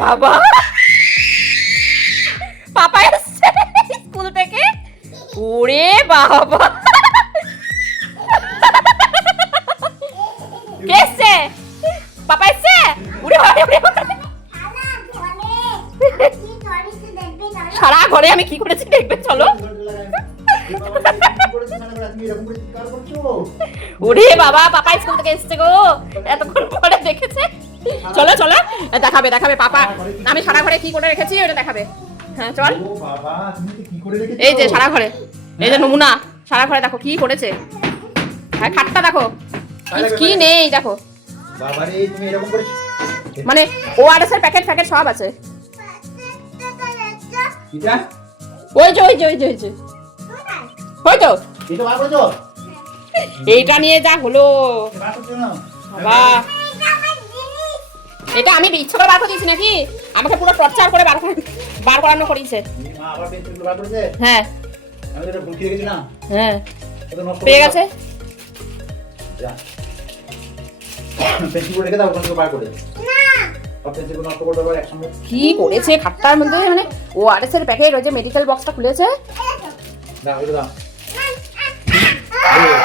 বাবা পাপা এসছে স্কুল থেকে। ওরে বাবা কে এসছে? পাপা এসছে? উড়ে বাবা উড়ে বাবা। সারা ঘরে আমি কি করেছি দেখবে চলো। ওরে বাবা পাপা স্কুল থেকে এসছে গো, এতক্ষণ পরে দেখেছে। চলো চলো দেখাবে দেখাবে পাপা আমি সারা ঘরে কি করে রেখেছি ওটা দেখাবে। হ্যাঁ চল। এই যে সারা ঘরে, এই যে নমুনা সারা ঘরে দেখো কি করেছে। হ্যাঁ খাটটা দেখো কি নেই দেখো। মানে ওআরএস এর প্যাকেট প্যাকেট সব আছে। ওই যে ওই যে ওই যে ওই যে ওই তো এইটা নিয়ে যা হলো বাবা। এটা আমি ইচ্ছা করে বার করে দিয়েছি নাকি? আমাকে পুরো টর্চার করে বার করানো করিয়েছে। হ্যাঁ হ্যাঁ পেয়ে গেছে। কি করেছে খাটটার মধ্যে, মানে ওআরএস এর প্যাকেট, ওই যে মেডিকেল বক্সটা খুলেছে।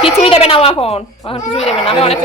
কিছুই দেবে না ও এখন কিছুই দেবে না। আমি অনেক